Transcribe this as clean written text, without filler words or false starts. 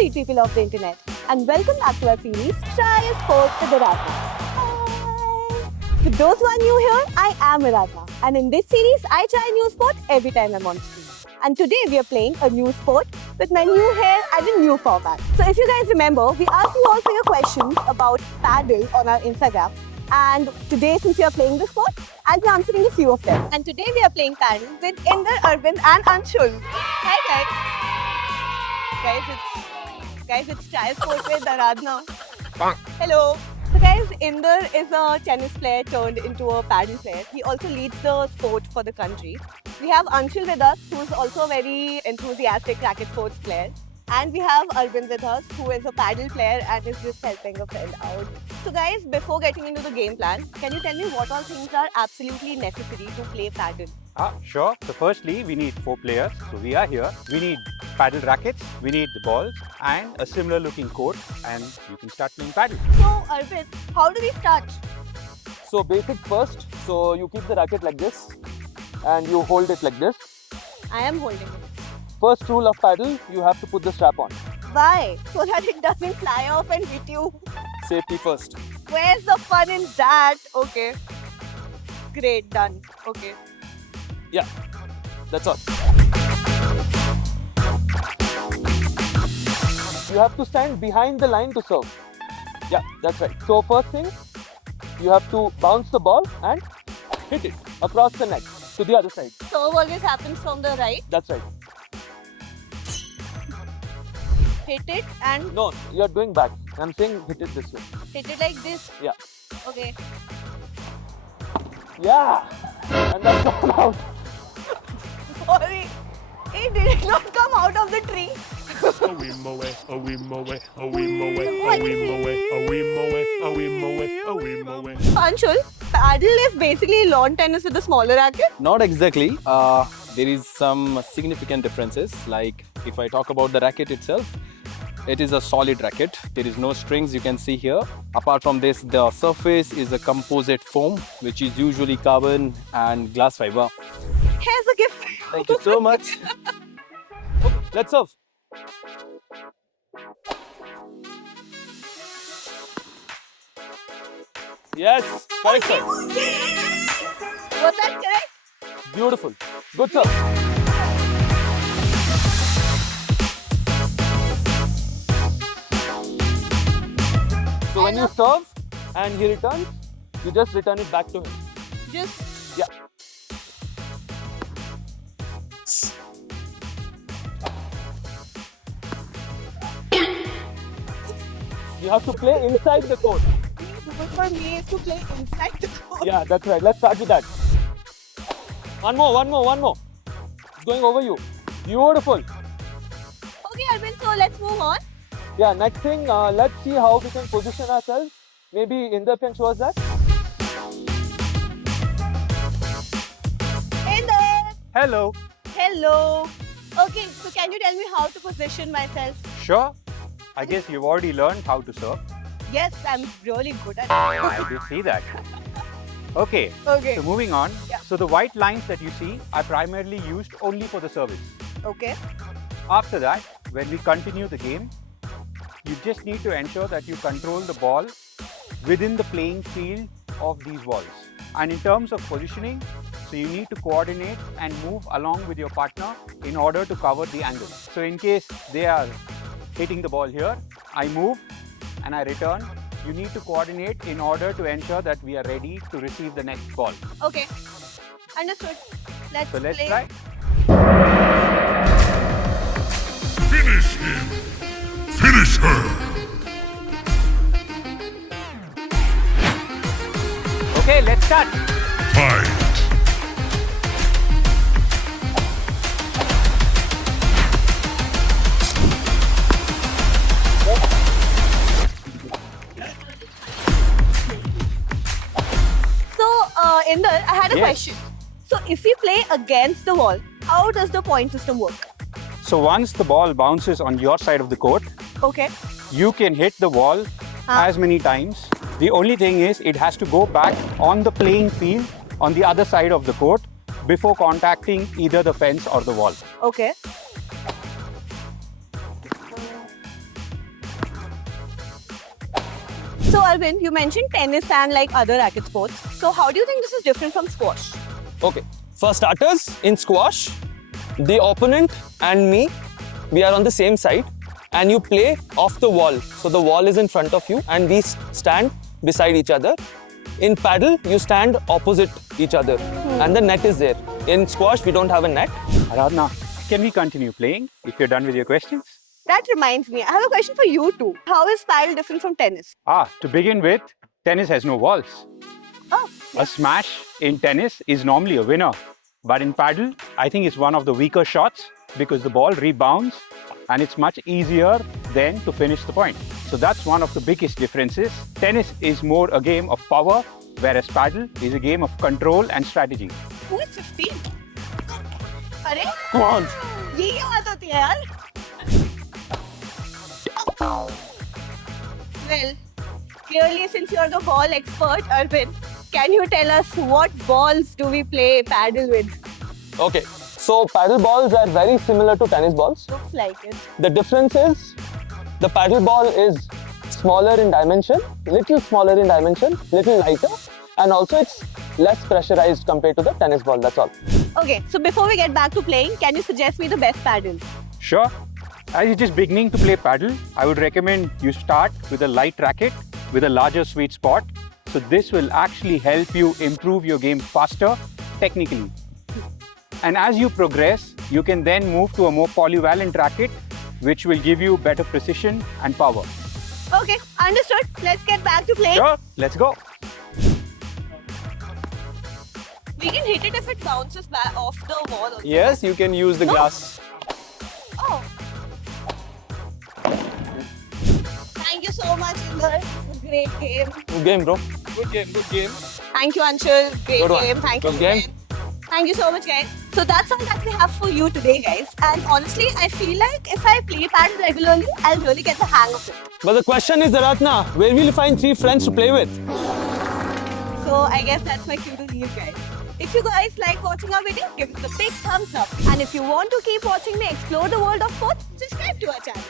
sweet people of the internet, and welcome back to our series, Try a Sport with Aradhana. For those who are new here, I am Aradhana, and in this series, I try a new sport every time I'm on screen. And today we are playing a new sport with my new hair and a new format. So if you guys remember, we asked you all for your questions about Padel on our Instagram. And today, since we are playing the sport, I'll be answering a few of them. And today we are playing Padel with Inder, Arvind and Anshul. Hi guys. Guys, it's Try a Sport with Aradhana. Hello. So guys, Inder is a tennis player turned into a paddle player. He also leads the sport for the country. We have Anshul with us, who's also a very enthusiastic racket sports player. And we have Arvind with us, who is a paddle player and is just helping a friend out. So guys, before getting into the game plan, can you tell me what all things are absolutely necessary to play paddle? Sure. So firstly, we need 4 players. So we are here. We need paddle rackets, we need the balls and a similar looking court, and you can start playing paddle. So Arvind, how do we start? So basic first, so you keep the racket like this and you hold it like this. I am holding it. First rule of paddle, you have to put the strap on. Why? So that it doesn't fly off and hit you. Safety first. Where's the fun in that? Okay. Great, done. Okay. Yeah, that's all. You have to stand behind the line to serve. Yeah, that's right. So first thing, you have to bounce the ball and hit it across the net to the other side. Serve always happens from the right. That's right. Hit it and No, you're doing back. I'm saying hit it this way. hit it like this. Yeah. Okay. Yeah. And that's all out. Sorry. It did not come out of the tree. Anshul, paddle is basically lawn tennis with a smaller racket. Not exactly. There is some significant differences. Like if I talk about the racket itself, it is a solid racket. There is no strings, you can see here. Apart from this, the surface is a composite foam, which is usually carbon and glass fiber. Here's a gift. Thank you so much. Let's serve. Yes, correct sir. Was that correct? Beautiful. Good serve. So when you serve and he returns, you just return it back to him. Just Yeah. You have to play inside the court. for me is to play inside the court. Yeah, that's right. Let's start with that. One more. It's going over you. Beautiful. Okay, Arvind, so let's move on. Yeah, next thing, let's see how we can position ourselves. Maybe Inder can show us that. Inder! Hello. Hello. Okay, so can you tell me how to position myself? Sure. I guess you've already learned how to serve. Yes, I'm really good at it. I did see that. Okay. Okay. So moving on. Yeah. So the white lines that you see are primarily used only for the service. Okay. After that, when we continue the game, you just need to ensure that you control the ball within the playing field of these walls. And in terms of positioning, so you need to coordinate and move along with your partner in order to cover the angle. So in case they are hitting the ball here, I move and I return. You need to coordinate in order to ensure that we are ready to receive the next ball. Okay. Understood. So let's play. try. Finish him! Finish her! Okay, let's start. Fight! So, Inder, I had a Yes. question. So, if we play against the wall, how does the point system work? So once the ball bounces on your side of the court, Okay. you can hit the wall as many times. The only thing is it has to go back on the playing field on the other side of the court before contacting either the fence or the wall. Okay. Arvind, you mentioned tennis and like other racket sports. So how do you think this is different from squash? Okay, for starters, in squash, the opponent and me, we are on the same side and you play off the wall. So the wall is in front of you and we stand beside each other. In paddle, you stand opposite each other and the net is there. In squash, we don't have a net. Aradhana, can we continue playing if you're done with your questions? That reminds me, I have a question for you too. How is paddle different from tennis? To begin with, tennis has no walls. Oh, A smash in tennis is normally a winner. But in paddle, I think it's one of the weaker shots because the ball rebounds and it's much easier then to finish the point. So that's one of the biggest differences. Tennis is more a game of power, whereas paddle is a game of control and strategy. who is 15? अरे? Come on. ये क्या बात होती है यार? Well, clearly since you're the ball expert, Arvind, can you tell us what balls do we play paddle with? Okay, so paddle balls are very similar to tennis balls. Looks like it. The difference is the paddle ball is smaller in dimension, little smaller in dimension, little lighter, and also it's less pressurized compared to the tennis ball, that's all. Okay, so before we get back to playing, can you suggest me the best paddle? Sure. As you're just beginning to play paddle, I would recommend you start with a light racket with a larger sweet spot. So this will actually help you improve your game faster technically. And as you progress, you can then move to a more polyvalent racket, which will give you better precision and power. Okay, understood. Let's get back to playing. Sure, let's go. We can hit it if it bounces back off the wall. Also. Yes, you can use the No. glass. Oh. Thank you so much, Inder. Great game. Good game, bro. Good game, good game. Thank you, Anshul. Great Good one. game. Thank you. Good game. again. Thank you so much, guys. So that's all that we have for you today, guys. And honestly, I feel like if I play paddle regularly, I'll really get the hang of it. But the question is, Aradhana, where will you find 3 friends to play with? So I guess that's my cue to leave, guys. If you guys like watching our video, give us a big thumbs up. And if you want to keep watching me explore the world of sports, subscribe to our channel.